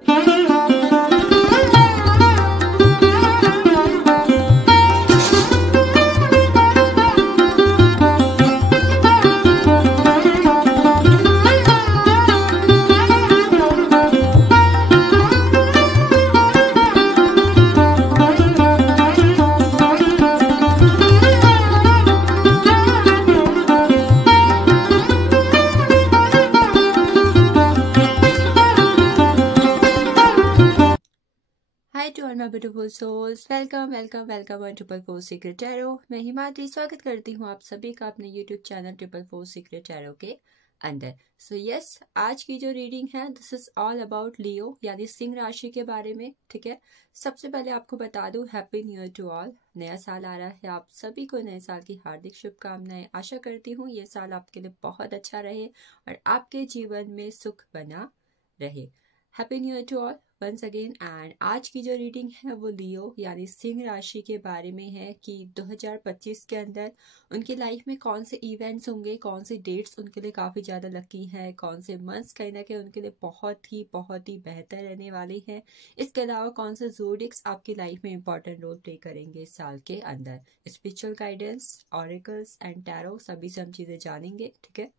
Hi to all my beautiful souls, welcome welcome welcome on triple four secret tarot. मैं हिमाद्री स्वागत करती हूँ आप सभी का अपने YouTube channel triple four secret tarot के अंदर। सो यस, आज की जो रीडिंग है this is all about Leo यानी सिंह राशि के बारे में। ठीक है, सबसे पहले आपको बता दूं happy new year to all. नया साल आ रहा है, आप सभी को नए साल की हार्दिक शुभकामनाएं। आशा करती हूँ ये साल आपके लिए बहुत अच्छा रहे और आपके जीवन में सुख बना रहे। Happy new year to all once again. And आज की जो रीडिंग है वो लियो यानी सिंह राशि के बारे में है कि 2025 के अंदर उनकी लाइफ में कौन से इवेंट्स होंगे, कौन से डेट्स उनके लिए काफ़ी ज़्यादा लकी हैं, कौन से मंथ्स कहीं ना कहीं उनके लिए बहुत ही बेहतर रहने वाले हैं। इसके अलावा कौन से ज़ोडिक्स आपकी लाइफ में इंपॉर्टेंट रोल प्ले करेंगे इस साल के अंदर। Spiritual guidance, oracles and tarot सभी से हम चीज़ें जानेंगे। ठीक है,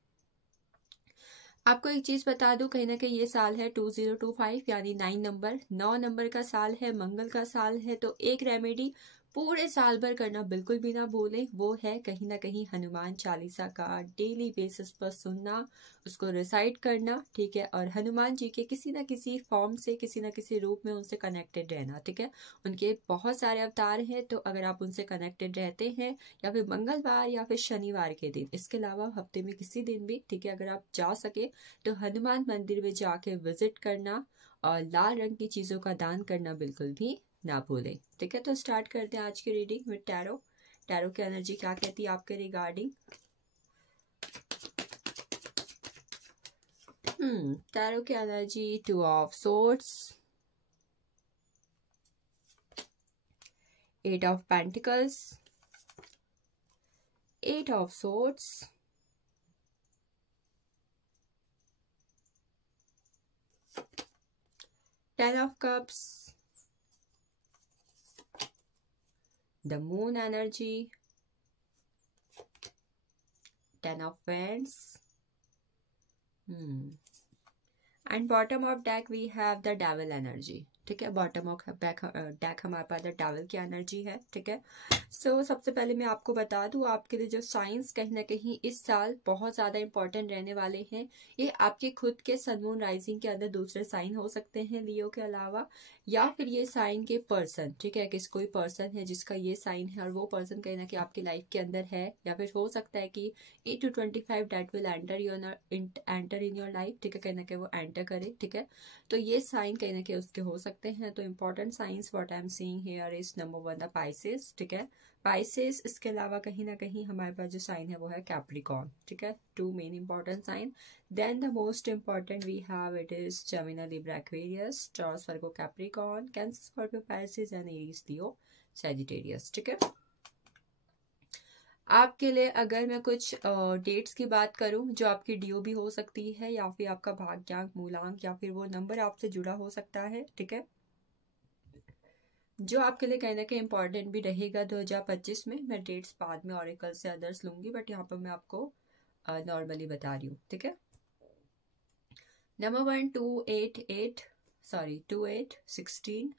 आपको एक चीज बता दूं, कहीं ना कहीं ये साल है 2025 यानी 9 नंबर का साल है, मंगल का साल है। तो एक रेमेडी पूरे साल भर करना बिल्कुल भी ना भूलें, वो है कहीं ना कहीं हनुमान चालीसा का डेली बेसिस पर सुनना, उसको रिसाइट करना। ठीक है, और हनुमान जी के किसी ना किसी फॉर्म से, किसी ना किसी रूप में उनसे कनेक्टेड रहना। ठीक है, उनके बहुत सारे अवतार हैं, तो अगर आप उनसे कनेक्टेड रहते हैं या फिर मंगलवार या फिर शनिवार के दिन, इसके अलावा हफ्ते में किसी दिन भी, ठीक है, अगर आप जा सके तो हनुमान मंदिर में जाके विजिट करना और लाल रंग की चीजों का दान करना बिल्कुल भी ना भूलें। ठीक है, तो स्टार्ट करते हैं आज की रीडिंग में टैरो। टैरो की एनर्जी क्या कहती है आपके रिगार्डिंग। टैरो की energy 2 of swords, 8 of pentacles, 8 of swords, 10 of cups, the moon energy, 10 of wands, and bottom of deck we have the devil energy. ठीक है, बॉटम ऑफ डेक हमारे पास devil की एनर्जी है। ठीक है, सो सबसे पहले मैं आपको बता दूं, आपके लिए जो साइंस कहीं ना कहीं इस साल बहुत ज्यादा इंपॉर्टेंट रहने वाले हैं। ये आपके खुद के सन मून राइजिंग के अंदर दूसरे साइन हो सकते हैं लियो के अलावा, या फिर ये साइन के पर्सन। ठीक है, किस कोई पर्सन है जिसका ये साइन है और वो पर्सन कहीं ना कहीं आपकी लाइफ के अंदर है, या फिर हो सकता है कि 8 to 25 date will enter in your life. ठीक है, कहीं ना कहीं वो एंटर करे। ठीक है, तो ये साइन कहीं ना कहीं उसके हो सकते हैं। तो important science what I am seeing here is number 1 the Pisces. ठीक है, पाइसेस, इसके अलावा कहीं ना कहीं हमारे पास जो साइन है वो है कैप्रिकॉर्न। ठीक है, 2 main important sign. Then the most important we have it is Gemini, Libra, Aquarius, Taurus, Virgo, Capricorn, Cancer, Scorpio, Pisces and Aries, Leo, Sagittarius. ठीक है, आपके लिए अगर मैं कुछ डेट्स की बात करूं जो आपकी डीओ भी हो सकती है, या फिर आपका भाग्यांक, मूलांक, या फिर वो नंबर आपसे जुड़ा हो सकता है। ठीक है, जो आपके लिए कहीं ना कहीं इंपॉर्टेंट भी रहेगा 2025 में। मैं डेट्स बाद में ऑरेकल से अदर्स लूंगी, बट यहाँ पर मैं आपको नॉर्मली बता रही हूँ। ठीक है, नंबर 1 288 सॉरी 28 16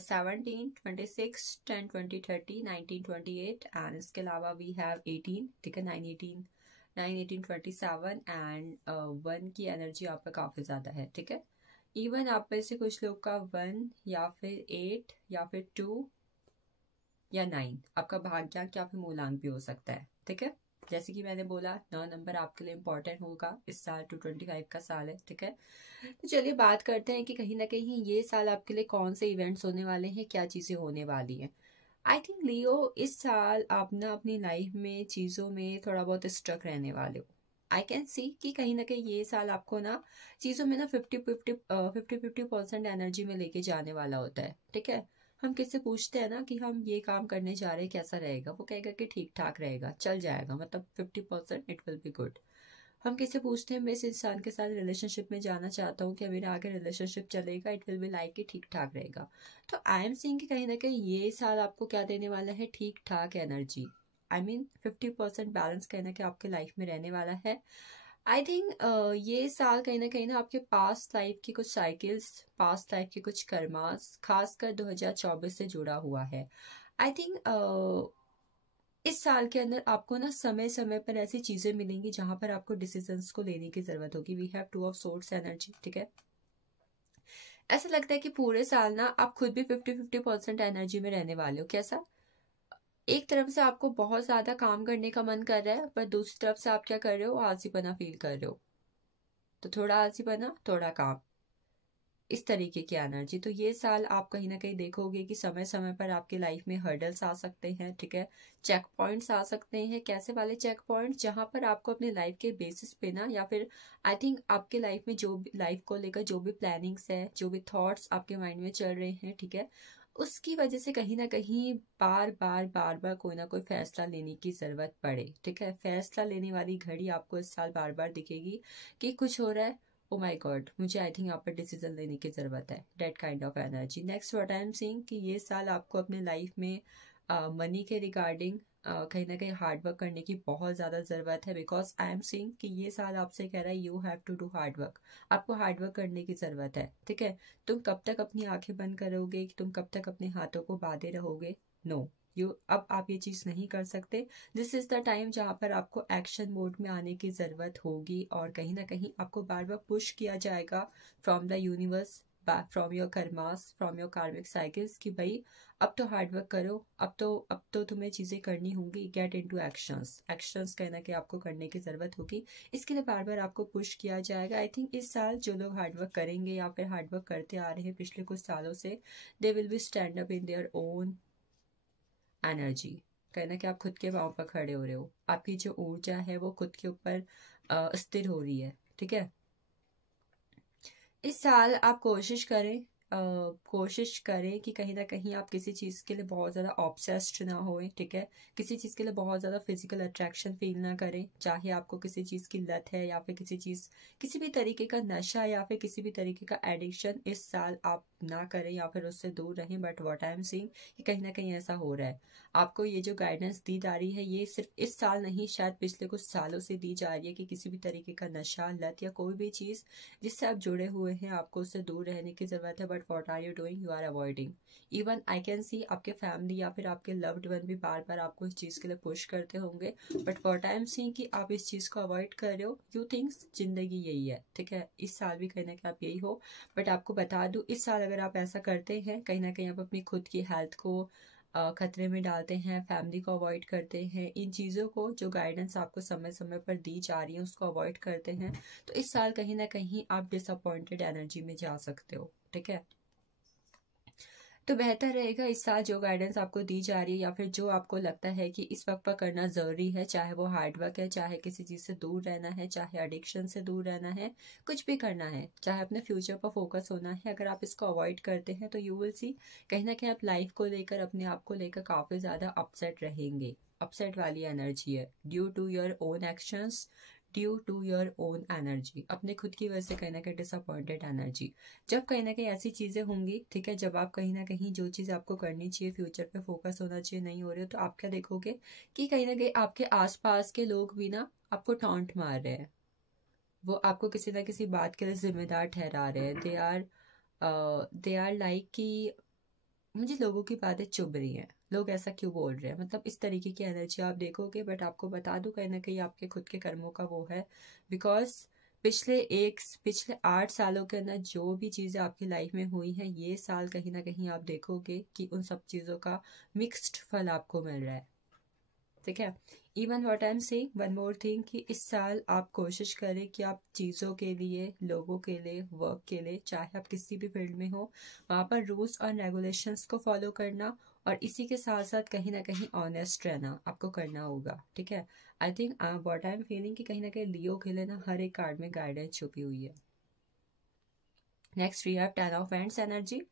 17 26 10 20 30 19 28 एंड इसके अलावा वी हैव 18। ठीक है, 9 18 27 एंड 1 की एनर्जी आपका काफी ज्यादा है। ठीक है, इवन आप में से कुछ लोग का 1 या फिर 8 या फिर 2 या 9 आपका भाग्यांक या फिर मूलांक भी हो सकता है। ठीक है, जैसे कि मैंने बोला 9 नंबर आपके लिए इंपॉर्टेंट होगा इस साल। 225 का साल है। ठीक है, तो चलिए बात करते हैं कि कहीं ना कहीं ये साल आपके लिए कौन से इवेंट्स होने वाले हैं, क्या चीजें होने वाली हैं। आई थिंक लियो इस साल आप ना अपनी लाइफ में चीजों में थोड़ा बहुत स्ट्रक रहने वाले हो। आई कैन सी कि कहीं ना कहीं ये साल आपको ना चीजों में ना 50-50% एनर्जी में लेके जाने वाला होता है। ठीक है, हम किससे पूछते हैं ना कि हम ये काम करने जा रहे हैं कैसा रहेगा, वो कहेगा कि ठीक ठाक रहेगा, चल जाएगा, मतलब 50% इट विल बी गुड। हम किसी पूछते हैं मैं इस इंसान के साथ रिलेशनशिप में जाना चाहता हूँ, क्या मेरा आगे रिलेशनशिप चलेगा, इट विल बी लाइक कि ठीक ठाक रहेगा। तो आई एम सीइंग कि कहीं ना कहीं ये साल आपको क्या देने वाला है, ठीक ठाक एनर्जी। आई मीन 50% बैलेंस कहीं ना कहीं आपके लाइफ में रहने वाला है। आई थिंक ये साल कहीं ना आपके पास्ट लाइफ की कुछ साइकिल्स, पास्ट लाइफ के कुछ कर्मास खासकर 2024 से जुड़ा हुआ है। आई थिंक इस साल के अंदर आपको ना समय समय पर ऐसी चीजें मिलेंगी जहां पर आपको डिसीजंस को लेने की जरूरत होगी। We have two of source energy, ठीक है। ऐसा लगता है कि पूरे साल ना आप खुद भी 50-50% एनर्जी में रहने वाले हो। कैसा, एक तरफ से आपको बहुत ज्यादा काम करने का मन कर रहा है, पर दूसरी तरफ से आप क्या कर रहे हो, आलसीपना फील कर रहे हो। तो थोड़ा आलसीपना, थोड़ा काम, इस तरीके की एनर्जी। तो ये साल आप कहीं ना कहीं देखोगे कि समय समय पर आपके लाइफ में हर्डल्स आ सकते हैं, ठीक है। चेक पॉइंट्स आ सकते हैं। कैसे वाले चेक पॉइंट्स, जहां पर आपको अपने लाइफ के बेसिस पे ना, या फिर आई थिंक आपके लाइफ में जो भी लाइफ को लेकर जो भी प्लानिंग्स है, जो भी थॉट्स आपके माइंड में चल रहे हैं, ठीक है, उसकी वजह से कहीं ना कहीं बार बार कोई ना कोई फैसला लेने की जरूरत पड़े, ठीक है। फैसला लेने वाली घड़ी आपको इस साल बार बार दिखेगी कि कुछ हो रहा है, ओ माय गॉड, मुझे आई थिंक यहाँ पर डिसीजन लेने की जरूरत है, that kind of energy. Next what I am seeing कि ये साल आपको अपने लाइफ में मनी के रिगार्डिंग कहीं ना कहीं हार्ड वर्क करने की बहुत ज़्यादा ज़रूरत है। बिकॉज आई एम सीइंग कि ये साल आपसे कह रहा है you have to do hard work. आपको हार्ड वर्क करने की ज़रूरत है, ठीक है। तुम कब तक अपनी आंखें बंद करोगे, तुम कब तक अपने हाथों को बांधे रहोगे, नो अब आप ये चीज़ नहीं कर सकते। दिस इज़ द टाइम जहाँ पर आपको एक्शन मोड में आने की ज़रूरत होगी, और कहीं ना कहीं आपको बार बार पुश किया जाएगा from the universe, from your karmas, from your कार्मिक साइकिल्स, कि भाई अब तो हार्ड वर्क करो, अब तो तुम्हें चीज़ें करनी होंगी, गेट इनटू एक्शंस कहीं ना कहीं आपको करने की ज़रूरत होगी। इसके लिए बार बार आपको पुश किया जाएगा। आई थिंक इस साल जो लोग हार्ड वर्क करेंगे या फिर हार्ड वर्क करते आ रहे हैं पिछले कुछ सालों से, they will be stand up in their own energy. कहना कि आप खुद के पाँव पर खड़े हो रहे हो, आपकी जो ऊर्जा है वो खुद के ऊपर स्थिर हो रही है, ठीक है। इस साल आप कोशिश करें कि कहीं ना कहीं आप किसी चीज़ के लिए बहुत ज़्यादा ऑब्सेस्ड ना होए, ठीक है। किसी चीज़ के लिए बहुत ज़्यादा फिजिकल अट्रैक्शन फील ना करें, चाहे आपको किसी चीज़ की लत है या फिर किसी भी तरीके का नशा या फिर किसी भी तरीके का एडिक्शन इस साल आप ना करें या फिर उससे दूर रहें। But what I am seeing कि कहीं ना कहीं ऐसा हो रहा है। आपको ये जो गाइडेंस दी जा रही है, ये सिर्फ इस साल नहीं, शायद पिछले कुछ सालों से दी जा रही है कि किसी भी तरीके का नशा, लत या कोई भी चीज़ जिससे आप जुड़े हुए हैं, आपको उससे दूर रहने की जरूरत है। But what are you doing, you are avoiding. Even I can see आपके फैमिली या फिर आपके लव्ड वन भी बार बार आपको इस चीज़ के लिए पुश करते होंगे। But what I am seeing कि आप इस चीज़ को अवॉइड कर रहे हो। यू थिंक्स जिंदगी यही है, ठीक है। इस साल भी कहीं ना कहीं आप यही हो। बट आपको बता दूं, इस साल अगर आप ऐसा करते हैं, कहीं ना कहीं आप अपनी खुद की हेल्थ को खतरे में डालते हैं, फैमिली को अवॉइड करते हैं, इन चीज़ों को जो गाइडेंस आपको समय समय पर दी जा रही है उसको अवॉइड करते हैं, तो इस साल कहीं ना कहीं आप डिसअपॉइंटेड एनर्जी में जा सकते हो, ठीक है। तो बेहतर रहेगा इस साल जो गाइडेंस आपको दी जा रही है या फिर जो आपको लगता है कि इस वक्त पर करना ज़रूरी है, चाहे वो हार्ड वर्क है, चाहे किसी चीज़ से दूर रहना है, चाहे एडिक्शन से दूर रहना है, कुछ भी करना है, चाहे अपने फ्यूचर पर फोकस होना है, अगर आप इसको अवॉइड करते हैं तो यू विल सी कहीं ना कहीं आप लाइफ को लेकर, अपने आप को लेकर काफ़ी ज़्यादा अपसेट रहेंगे। अपसेट वाली एनर्जी है, due to your own actions, due to your own energy, अपने खुद की वजह से कहीं ना कहीं डिसअपॉइंटेड एनर्जी। जब कहीं ना कहीं ऐसी चीज़ें होंगी, ठीक है, जब आप कहीं ना कहीं जो चीज़ आपको करनी चाहिए, फ्यूचर पे फोकस होना चाहिए, नहीं हो रहे हो, तो आप क्या देखोगे कि कहीं ना कहीं आपके आसपास के लोग भी ना आपको टॉन्ट मार रहे हैं, वो आपको किसी ना किसी बात के लिए जिम्मेदार ठहरा रहे हैं। दे आर लाइक कि मुझे लोगों की बातें चुभ रही हैं, लोग ऐसा क्यों बोल रहे हैं, मतलब इस तरीके की एनर्जी आप देखोगे। बट आपको बता दूं कहीं ना कहीं आपके खुद के कर्मों का वो है। बिकॉज पिछले 8 सालों के अंदर जो भी चीज़ें आपकी लाइफ में हुई हैं, ये साल कहीं ना कहीं आप देखोगे कि उन सब चीज़ों का मिक्स्ड फल आपको मिल रहा है, ठीक है। Even what I am saying, one more thing, कि इस साल आप कोशिश करें कि आप चीज़ों के लिए, लोगों के लिए, वर्क के लिए, चाहे आप किसी भी फील्ड में हो, वहाँ पर रूल्स और रेगुलेशंस को फॉलो करना, और इसी के साथ साथ कहीं ना कहीं ऑनेस्ट रहना आपको करना होगा, ठीक है। I think what I am feeling कि कहीं ना कहीं लियो के लिए ना हर एक कार्ड में गाइडेंस छुपी हुई है। Next we have 10 of hands energy.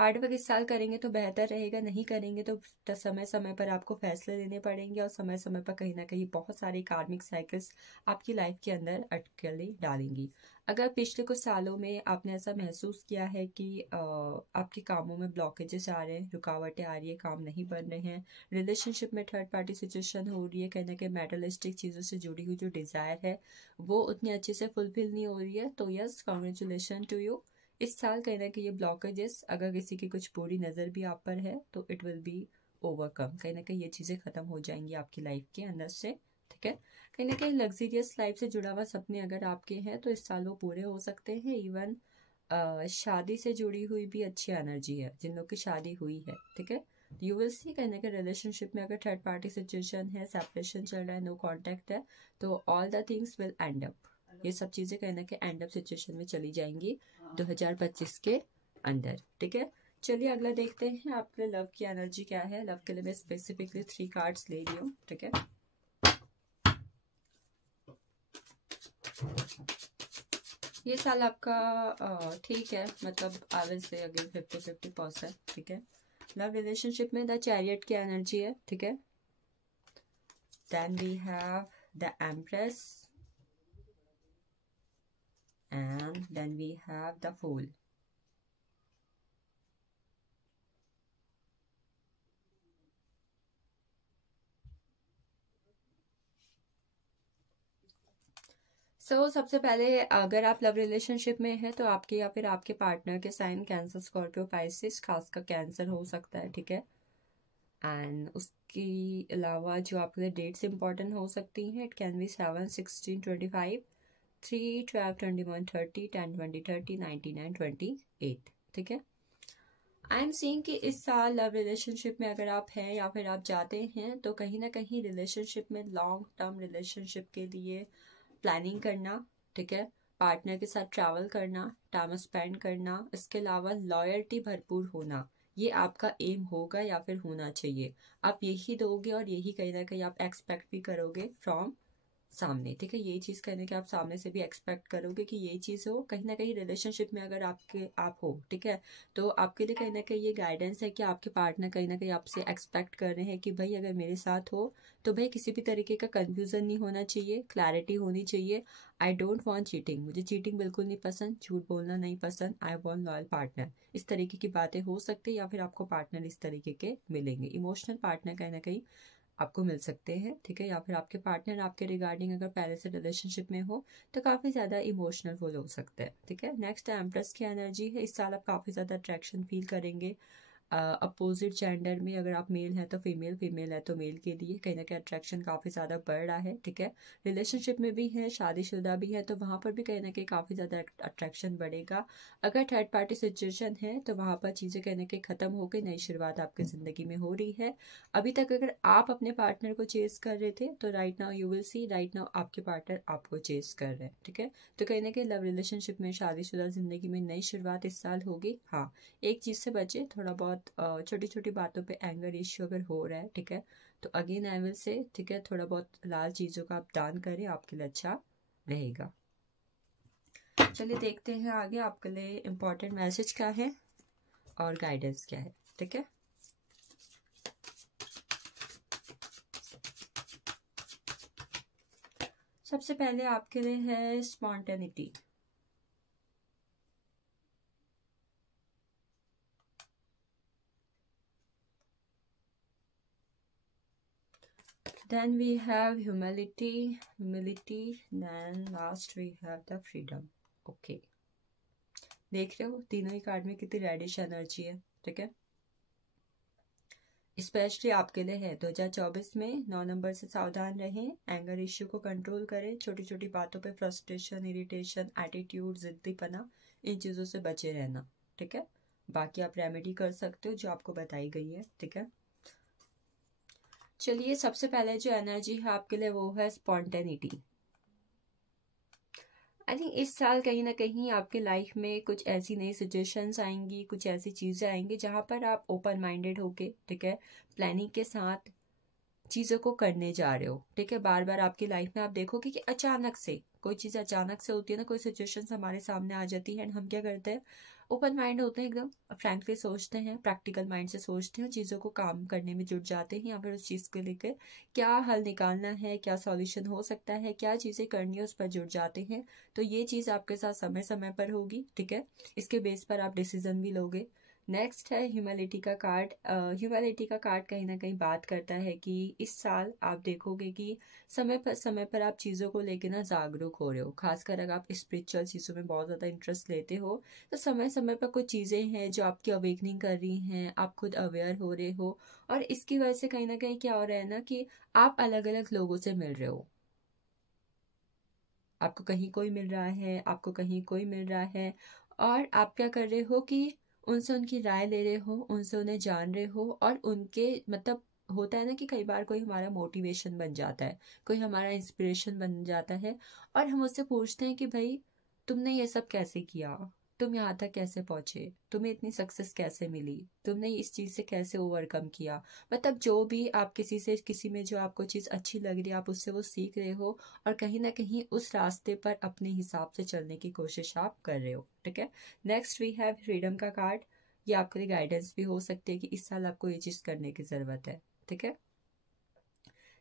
Hard work इस साल करेंगे तो बेहतर रहेगा, नहीं करेंगे तो समय समय पर आपको फैसले लेने पड़ेंगे और समय समय पर कहीं ना कहीं बहुत सारी कार्मिक साइकिल्स आपकी लाइफ के अंदर अटकलें डालेंगी। अगर पिछले कुछ सालों में आपने ऐसा महसूस किया है कि आपके कामों में ब्लॉकेजेस आ रहे हैं, रुकावटें आ रही है, काम नहीं बन रहे हैं, रिलेशनशिप में थर्ड पार्टी सिचुएशन हो रही है, कहीं ना कहीं मेटलिस्टिक चीज़ों से जुड़ी हुई जो डिज़ायर है वो उतनी अच्छे से फुलफिल नहीं हो रही है, तो यस, कॉन्ग्रेचुलेशन टू यू। इस साल कहीं ना कहीं ये ब्लॉकेजेस, अगर किसी की कुछ बुरी नज़र भी आप पर है तो इट विल बी ओवरकम, कहीं ना कहीं ये चीज़ें ख़त्म हो जाएंगी आपकी लाइफ के अंदर से। ठीक है, कहीं ना कहीं लग्जरियस लाइफ से जुड़ा हुआ सपने अगर आपके हैं तो इस साल वो पूरे हो सकते हैं। इवन शादी से जुड़ी हुई भी अच्छी एनर्जी है जिन लोग की शादी हुई है। ठीक है, यू विल सी कहीं ना कहीं रिलेशनशिप में अगर थर्ड पार्टी सिचुएशन है, सेपरेशन चल रहा है, नो कॉन्टैक्ट है, तो all the things will and up, ये सब चीज़ें कहीं ना कहीं एंड अप सिचुएशन में चली जाएंगी 2025 के अंदर। ठीक है, चलिए अगला देखते हैं आपके लव की एनर्जी क्या है। लव के लिए मैं स्पेसिफिकली 3 कार्ड्स ले रही हूँ। ठीक है, ये साल आपका ठीक है, मतलब आवेज से अगेन 50-50%। ठीक है, लव रिलेशनशिप में द चैरियट की एनर्जी है। ठीक है, then we have the empress and then we have the fool. सबसे पहले अगर आप लव रिलेशनशिप में हैं तो आपके या फिर आपके पार्टनर के साइन कैंसर, स्कॉर्पियो, पाइसिस, खासकर कैंसर हो सकता है। ठीक है, एंड उसके अलावा जो आपके लिए डेट्स इंपॉर्टेंट हो सकती हैं, इट कैन बी 7, 16, 25, 3, 12, 21, 30, 10, 20, 30, 99, 28। ठीक है, आई एम सीइंग कि इस साल लव रिलेशनशिप में अगर आप हैं या फिर आप जाते हैं तो कहीं ना कहीं रिलेशनशिप में, लॉन्ग टर्म रिलेशनशिप के लिए प्लानिंग करना। ठीक है, पार्टनर के साथ ट्रैवल करना, टाइम स्पेंड करना, इसके अलावा लॉयल्टी भरपूर होना, ये आपका एम होगा या फिर होना चाहिए। आप यही दोगे और यही कहीं ना कहीं आप एक्सपेक्ट भी करोगे फ्रॉम सामने। ठीक है, यही चीज़ करने के आप सामने से भी एक्सपेक्ट करोगे कि यही चीज़ हो। कहीं ना कहीं रिलेशनशिप में अगर आप हो, ठीक है, तो आपके लिए कहीं ना कहीं ये गाइडेंस है कि आपके पार्टनर कहीं ना कहीं आपसे एक्सपेक्ट कर रहे हैं कि भाई अगर मेरे साथ हो तो भाई किसी भी तरीके का कंफ्यूजन नहीं होना चाहिए, क्लैरिटी होनी चाहिए। आई डोंट वॉन्ट चीटिंग, मुझे चीटिंग बिल्कुल नहीं पसंद, झूठ बोलना नहीं पसंद, आई वॉन्ट लॉयल पार्टनर। इस तरीके की बातें हो सकती है या फिर आपको पार्टनर इस तरीके के मिलेंगे, इमोशनल पार्टनर कहीं ना कहीं आपको मिल सकते हैं। ठीक है, या फिर आपके पार्टनर आपके रिगार्डिंग अगर पहले से रिलेशनशिप में हो तो काफ़ी ज़्यादा इमोशनल फुल हो सकते हैं। ठीक है, नेक्स्ट एम्प्रेस की एनर्जी है। इस साल आप काफ़ी ज़्यादा अट्रैक्शन फील करेंगे अपोजिट जेंडर में, अगर आप मेल हैं तो फीमेल, फीमेल है तो मेल के लिए कहीं ना कहीं अट्रैक्शन काफ़ी ज़्यादा बढ़ रहा है। ठीक है, रिलेशनशिप में भी है, शादीशुदा भी है तो वहाँ पर भी कहीं ना कहीं काफ़ी ज़्यादा अट्रैक्शन बढ़ेगा। अगर थर्ड पार्टी सिचुएशन है तो वहाँ पर चीज़ें कहीं ना कहीं ख़त्म होकर नई शुरुआत आपकी ज़िंदगी में हो रही है। अभी तक अगर आप अपने पार्टनर को चेस कर रहे थे तो right now you will see, right now आपके पार्टनर आपको चेस कर रहे हैं। ठीक है, तो कहीं ना कहीं लव रिलेशनशिप में, शादीशुदा ज़िंदगी में नई शुरुआत इस साल होगी। हाँ, एक चीज़ से बचे, थोड़ा बहुत छोटी छोटी बातों पे एंगर इश्यू अगर हो रहा है, ठीक है, तो अगेन आई विल से, ठीक है, थोड़ा बहुत लाल चीज़ों का आप दान करें, आपके लिए अच्छा रहेगा। चलिए देखते हैं आगे आपके लिए इम्पोर्टेंट मैसेज क्या है और गाइडेंस क्या है। ठीक है, सबसे पहले आपके लिए है spontaneity. Then we have humility, then last we have the freedom. Okay, देख रहे हो तीनों ही कार्ड में कितनी रेडिश एनर्जी है। ठीक है, स्पेशली आपके लिए है 2024 में 9 नंबर से सावधान रहें, एंगर इश्यू को कंट्रोल करें, छोटी छोटी बातों पे फ्रस्ट्रेशन, इरिटेशन, एटीट्यूड, जिद्दीपना, इन चीज़ों से बचे रहना। ठीक है, बाकी आप रेमेडी कर सकते हो जो आपको बताई गई है। ठीक है, चलिए सबसे पहले जो एनर्जी है आपके लिए वो है स्पॉन्टेनिटी। आई थिंक इस साल कहीं ना कहीं आपके लाइफ में कुछ ऐसी नई सिचुएशंस आएंगी, कुछ ऐसी चीज़ें आएंगी जहाँ पर आप ओपन माइंडेड होके, ठीक है, प्लानिंग के साथ चीज़ों को करने जा रहे हो। ठीक है, बार बार आपकी लाइफ में आप देखोगे कि अचानक से कोई चीज़ अचानक से होती है ना, कोई सिचुएशंस हमारे सामने आ जाती है एंड हम क्या करते हैं, ओपन माइंड होते हैं, एकदम फ्रैंकली सोचते हैं, प्रैक्टिकल माइंड से सोचते हैं, चीज़ों को काम करने में जुट जाते हैं, या फिर उस चीज़ को लेकर क्या हल निकालना है, क्या सॉल्यूशन हो सकता है, क्या चीज़ें करनी है, उस पर जुट जाते हैं। तो ये चीज़ आपके साथ समय समय पर होगी, ठीक है। इसके बेस पर आप डिसीजन भी लोगे। नेक्स्ट है ह्यूमैलिटी का कार्ड। ह्यूमैलिटी का कार्ड कहीं ना कहीं बात करता है कि इस साल आप देखोगे कि समय पर आप चीज़ों को लेकर ना जागरूक हो रहे हो। खासकर अगर आप स्पिरिचुअल चीज़ों में बहुत ज़्यादा इंटरेस्ट लेते हो, तो समय समय पर कुछ चीज़ें हैं जो आपकी अवेकनिंग कर रही हैं, आप खुद अवेयर हो रहे हो। और इसकी वजह से कहीं ना कहीं क्या हो रहा है ना कि आप अलग अलग लोगों से मिल रहे हो। आपको कहीं कोई मिल रहा है, आपको कहीं कोई मिल रहा है, और आप क्या कर रहे हो कि उनसे उनकी राय ले रहे हो, उनसे उन्हें जान रहे हो, और उनके मतलब होता है ना कि कई बार कोई हमारा मोटिवेशन बन जाता है, कोई हमारा इंस्पिरेशन बन जाता है, और हम उससे पूछते हैं कि भाई तुमने ये सब कैसे किया, तुम यहाँ तक कैसे पहुंचे, तुम्हें इतनी सक्सेस कैसे मिली, तुमने इस चीज़ से कैसे ओवरकम किया। मतलब जो भी आप किसी से, किसी में जो आपको चीज़ अच्छी लग रही है, आप उससे वो सीख रहे हो, और कहीं ना कहीं उस रास्ते पर अपने हिसाब से चलने की कोशिश आप कर रहे हो, ठीक है। नेक्स्ट वी हैव फ्रीडम का कार्ड। ये आपके लिए गाइडेंस भी हो सकती है कि इस साल आपको ये चीज़ करने की ज़रूरत है, ठीक है।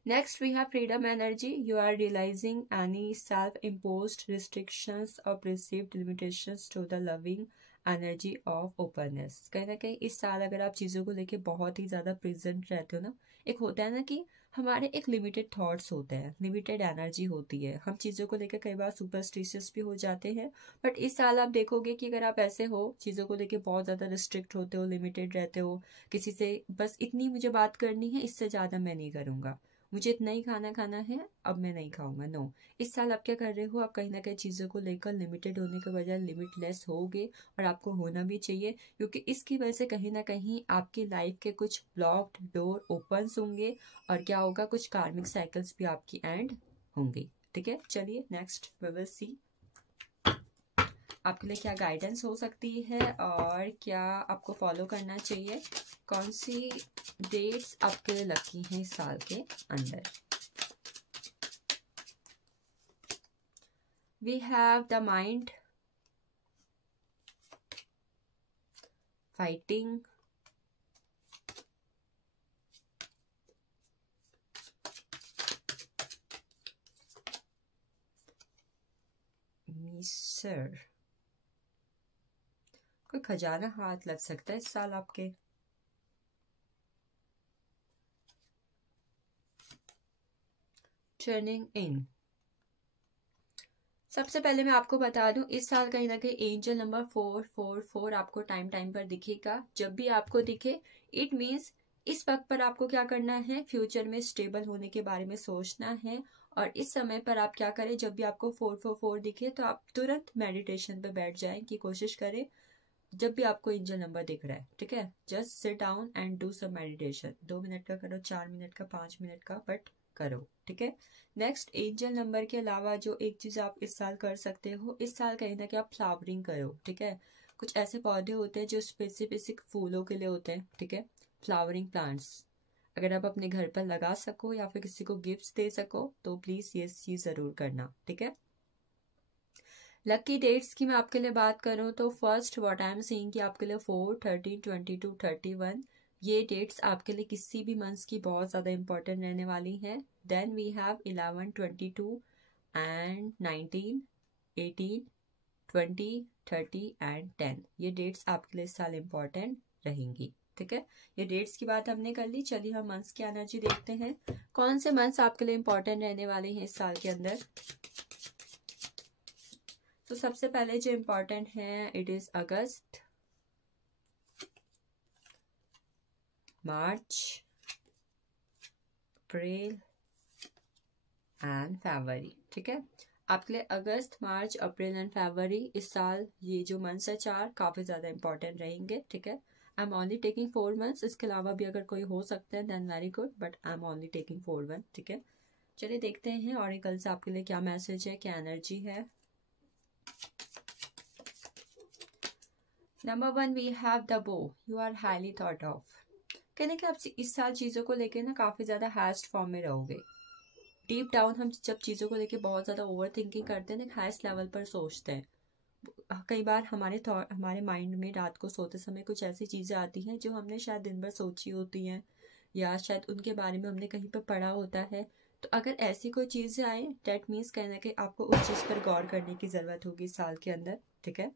Next, we have freedom energy. You are realizing any self-imposed restrictions or perceived limitations to the loving energy of openness. कहीं ना कहीं इस साल अगर आप चीज़ों को लेके बहुत ही ज़्यादा प्रेजेंट रहते हो ना, एक होता है ना कि हमारे एक लिमिटेड थॉट्स होते हैं, लिमिटेड एनर्जी होती है, हम चीज़ों को लेकर कई बार सुपरस्टिशियस भी हो जाते हैं। बट इस साल आप देखोगे कि अगर आप ऐसे हो, चीज़ों को लेकर बहुत ज़्यादा रिस्ट्रिक्ट होते हो, लिमिटेड रहते हो, किसी से बस इतनी मुझे बात करनी है, इससे ज़्यादा मैं नहीं करूँगा, मुझे इतना ही खाना खाना है, अब मैं नहीं खाऊंगा, नो। इस साल आप क्या कर रहे हो, आप कहीं ना कहीं चीज़ों को लेकर लिमिटेड होने के बजाय लिमिटलेस होगे, और आपको होना भी चाहिए, क्योंकि इसकी वजह से कहीं ना कहीं आपकी लाइफ के कुछ ब्लॉक्ड डोर ओपन होंगे, और क्या होगा, कुछ कार्मिक साइकिल्स भी आपकी एंड होंगी, ठीक है। चलिए नेक्स्ट वी विल सी आपके लिए क्या गाइडेंस हो सकती है, और क्या आपको फॉलो करना चाहिए, कौन सी डेट्स आपके लिए लकी हैं इस साल के अंदर। We have the mind, fighting, miser. कोई खजाना हाथ लग सकता है इस साल आपके। टर्निंग इन। सबसे पहले मैं आपको बता दूं, इस साल कहीं ना कहीं एंजल नंबर 444 आपको टाइम टाइम पर दिखेगा। जब भी आपको दिखे, इट मीन्स इस वक्त पर आपको क्या करना है, फ्यूचर में स्टेबल होने के बारे में सोचना है। और इस समय पर आप क्या करें, जब भी आपको 444 दिखे तो आप तुरंत मेडिटेशन पे बैठ जाएं की कोशिश करें। जब भी आपको एंजल नंबर दिख रहा है, ठीक है, just sit down and do some meditation. 2 minute का करो, 4 मिनट का, 5 मिनट का, बट करो, ठीक है। नेक्स्ट, एंजल नंबर के अलावा जो एक चीज आप इस साल कर सकते हो, इस साल कहीं ना कहीं आप फ्लावरिंग करो, ठीक है। कुछ ऐसे पौधे होते हैं जो स्पेसिफिक फूलों के लिए होते हैं, ठीक है, फ्लावरिंग प्लांट्स। अगर आप अपने घर पर लगा सको या फिर किसी को गिफ्ट दे सको तो प्लीज ये चीज जरूर करना, ठीक है। लकी डेट्स की मैं आपके लिए बात करूं तो first what I am seeing कि आपके लिए 4, 13, 22, 31 ये डेट्स आपके लिए किसी भी मंथ की बहुत ज़्यादा इंपॉर्टेंट रहने वाली हैं। Then we have 11, 22 and 19, 18, 20, 30 and 10। ये डेट्स आपके लिए इस साल इंपॉर्टेंट रहेंगी, ठीक है। ये डेट्स की बात हमने कर ली। चलिए हम मंथ्स की एनर्जी देखते हैं, कौन से मंथ्स आपके लिए इंपॉर्टेंट रहने वाले हैं इस साल के अंदर। तो सबसे पहले जो इम्पोर्टेंट है, it is August, March, April and February, ठीक है। आपके लिए अगस्त, मार्च, अप्रैल एंड फरवरी इस साल ये जो मंथ्स है 4 काफी ज्यादा इंपॉर्टेंट रहेंगे, ठीक है। I am only taking 4 months, इसके अलावा भी अगर कोई हो सकता है then very good, but I am only taking 4 month, ठीक है। चलिए देखते हैं ऑरेकल से आपके लिए क्या मैसेज है, क्या एनर्जी है। Number 1 we have the bow, you are highly thought of. कहने कि आप इस साल चीज़ों को लेकर ना काफ़ी ज़्यादा हाइस्ट फॉर्म में रहोगे। डीप डाउन हम जब चीज़ों को लेकर बहुत ज़्यादा ओवर थिंकिंग करते हैं ना, हाईस्ट लेवल पर सोचते हैं, कई बार हमारे माइंड में रात को सोते समय कुछ ऐसी चीज़ें आती हैं जो हमने शायद दिन भर सोची होती हैं, या शायद उनके बारे में हमने कहीं पर पढ़ा होता है। तो अगर ऐसी कोई चीज़ें आए, डेट मीन्स कहना कि आपको उस चीज़ पर गौर करने की ज़रूरत होगी साल के अंदर, ठीक है।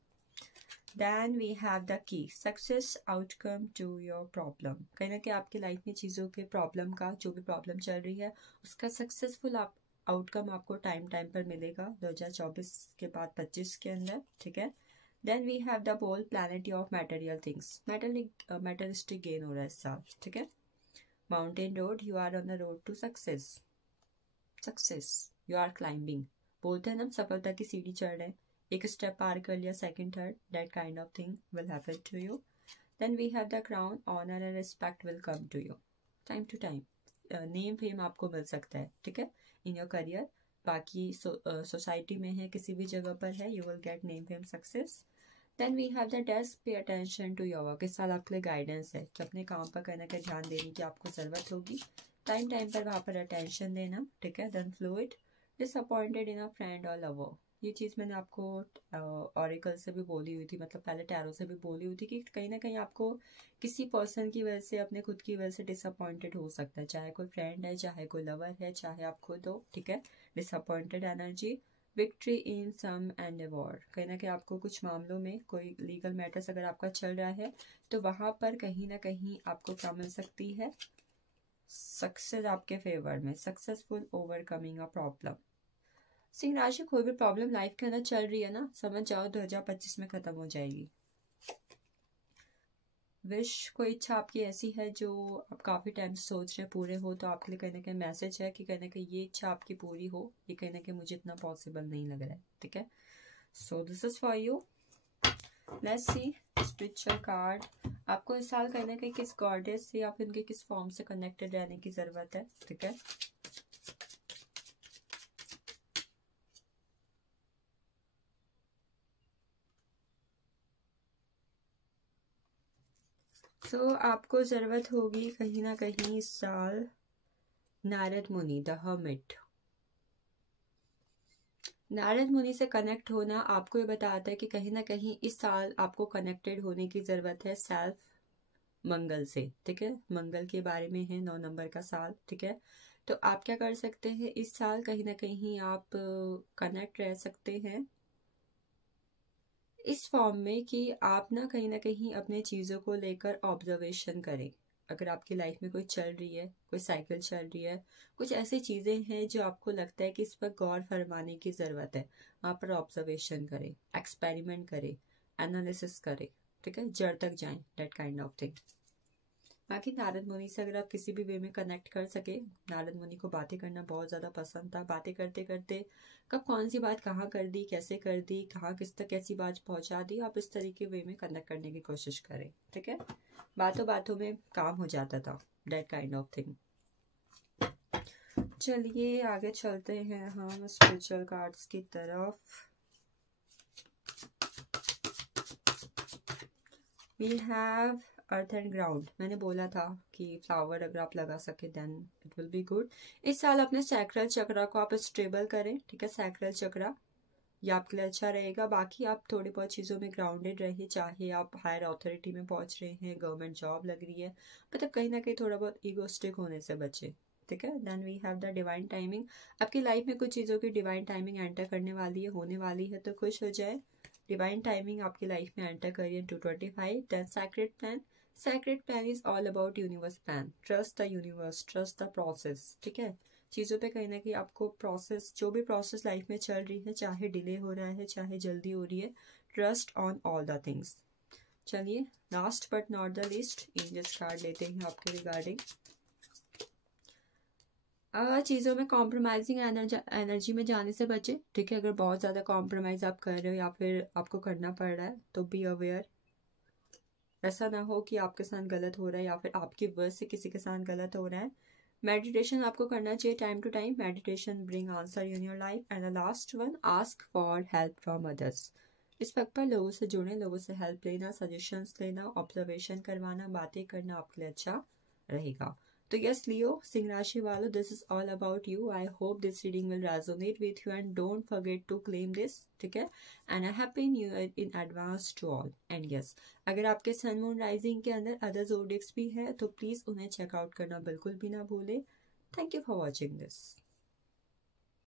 Then we have the key success outcome to your problem. कहना कि आपकी लाइफ में चीज़ों के प्रॉब्लम का, जो भी प्रॉब्लम चल रही है उसका सक्सेसफुल आउटकम आपको टाइम पर मिलेगा 2024 के बाद 25 के अंदर, ठीक है। Then we have the bowl plenty of material things, materialistic gain हो रहा है इस साल, ठीक है। Mountain road, you are on the road to success, you are climbing. बोलते हैं ना, सफलता की सीढ़ी चढ़ रहे हैं, एक स्टेप पार कर लिया, second third, that kind of thing will happen to you. Then we have the crown, honour and respect will come to you time to time. Name fame आपको मिल सकता है, ठीक है, इन योर करियर। बाकी सोसाइटी में है, किसी भी जगह पर है, you will get name fame success. Then we have the desk, pay attention to your work. इस साल आपके लिए गाइडेंस है कि अपने काम पर कहना का ध्यान देने की आपको ज़रूरत होगी, टाइम पर वहाँ पर अटेंशन देना, ठीक है। Then fluid, disappointed in a friend और लवर। ये चीज़ मैंने आपको ऑरेकल से भी बोली हुई थी, मतलब पहले टैरो से भी बोली हुई थी कि कहीं ना कहीं आपको किसी पर्सन की वजह से, अपने खुद की वजह से डिसअपॉइंटेड हो सकता है, चाहे कोई फ्रेंड है, चाहे कोई लवर है, चाहे आप खुद हो, ठीक है। Disappointed energy. Victory in some endeavour, कहीं ना कहीं आपको कुछ मामलों में, कोई लीगल मैटर्स अगर आपका चल रहा है तो वहाँ पर कहीं ना कहीं आपको क्या मिल सकती है, सक्सेस आपके फेवर में, successful overcoming a problem. Singh राशि, कोई भी प्रॉब्लम लाइफ के अंदर चल रही है ना, समझ जाओ 2025 में खत्म हो जाएगी। विश, कोई इच्छा आपकी ऐसी है जो आप काफ़ी टाइम से सोच रहे हैं पूरे हो, तो आपके लिए कहीं ना कहीं मैसेज है कि कहीं ना कहीं ये इच्छा आपकी पूरी हो, ये कहीं ना कहीं मुझे इतना पॉसिबल नहीं लग रहा है, ठीक है। So this is for you. Let's see spiritual card. आपको इस साल कहीं ना कहीं किस गॉडेस से या फिर उनके किस फॉर्म से कनेक्टेड रहने की ज़रूरत है, ठीक है। आपको ज़रूरत होगी कहीं ना कहीं इस साल नारद मुनि, द हर्मिट। नारद मुनि से कनेक्ट होना आपको ये बताता है कि कहीं ना कहीं इस साल आपको कनेक्टेड होने की ज़रूरत है सेल्फ मंगल से, ठीक है। मंगल के बारे में है 9 नंबर का साल, ठीक है। तो आप क्या कर सकते हैं इस साल, कहीं ना कहीं आप कनेक्ट रह सकते हैं इस फॉर्म में कि आप ना कहीं अपने चीज़ों को लेकर ऑब्जर्वेशन करें। अगर आपकी लाइफ में कोई चल रही है, कोई साइकिल चल रही है, कुछ ऐसी चीज़ें हैं जो आपको लगता है कि इस पर गौर फरमाने की ज़रूरत है, वहाँ पर ऑब्जर्वेशन करें, एक्सपेरिमेंट करें, एनालिसिस करें, ठीक है, जड़ तक जाएं, दैट काइंड ऑफ थिंग। बाकी नारद मुनि से अगर आप किसी भी वे में कनेक्ट कर सके, नारद मुनि को बातें करना बहुत ज़्यादा पसंद था, बातें करते करते कब कौन सी बात कहाँ कर दी, कैसे कर दी, कहाँ किस तक कैसी बात पहुँचा दी, आप इस तरीके वे में कनेक्ट करने की कोशिश करें, ठीक है। बातों बातों में काम हो जाता था, दैट काइंड ऑफ थिंग। चलिए आगे चलते हैं हम स्पिरिचुअल कार्ड्स की तरफ। We have earth and ground. मैंने बोला था कि फ्लावर अगर आप लगा सके then it will be good. इस साल अपने सैक्रल चक्रा को आप स्टेबल करें, ठीक है, सैक्रल चक्रा, ये आपके लिए अच्छा रहेगा। बाकी आप थोड़ी बहुत चीज़ों में ग्राउंडेड रहिए, चाहे आप हायर अथॉरिटी में पहुंच रहे हैं, गवर्नमेंट जॉब लग रही है, मतलब कहीं ना कहीं थोड़ा बहुत ईगोस्टिक होने से बचे, ठीक है। Then we have the divine timing. आपकी लाइफ में कुछ चीज़ों की डिवाइन टाइमिंग एंटर करने वाली है, होने वाली है, तो खुश हो जाए। डिवाइन टाइमिंग आपकी लाइफ में एंटर करिए 225। Then sacred plan. Sacred plan is all about universe plan. Trust the universe, trust the process, ठीक है। चीज़ों पे कहीं ना कहीं आपको प्रोसेस, जो भी प्रोसेस लाइफ में चल रही है, चाहे डिले हो रहा है, चाहे जल्दी हो रही है, trust on all the things. चलिए last but not the least angels card लेते हैं आपके रिगार्डिंग। चीज़ों में कॉम्प्रोमाइजिंग एनर्जी में जाने से बचे, ठीक है। अगर बहुत ज़्यादा कॉम्प्रोमाइज़ आप कर रहे हो या फिर आपको करना पड़ रहा है तो बी अवेयर। ऐसा ना हो कि आपके साथ गलत हो रहा है या फिर आपकी वजह से किसी के साथ गलत हो रहा है। मेडिटेशन आपको करना चाहिए time to time. Meditation bring answer in your life. And the last one, ask for help from others. इस वक्त पर लोगों से जुड़े, लोगों से हेल्प लेना, सजेशंस लेना, ऑब्जर्वेशन करवाना, बातें करना आपके लिए अच्छा रहेगा। तो यस लियो, सिंह राशि वालों, this is all about you. I hope this reading will resonate with you and don't forget to claim this. ठीक है, and a happy new year in advance to all. And yes, अगर आपके sun moon rising के अंदर other zodiacs भी है तो please उन्हें चेकआउट करना बिल्कुल भी ना भूले. Thank you for watching this.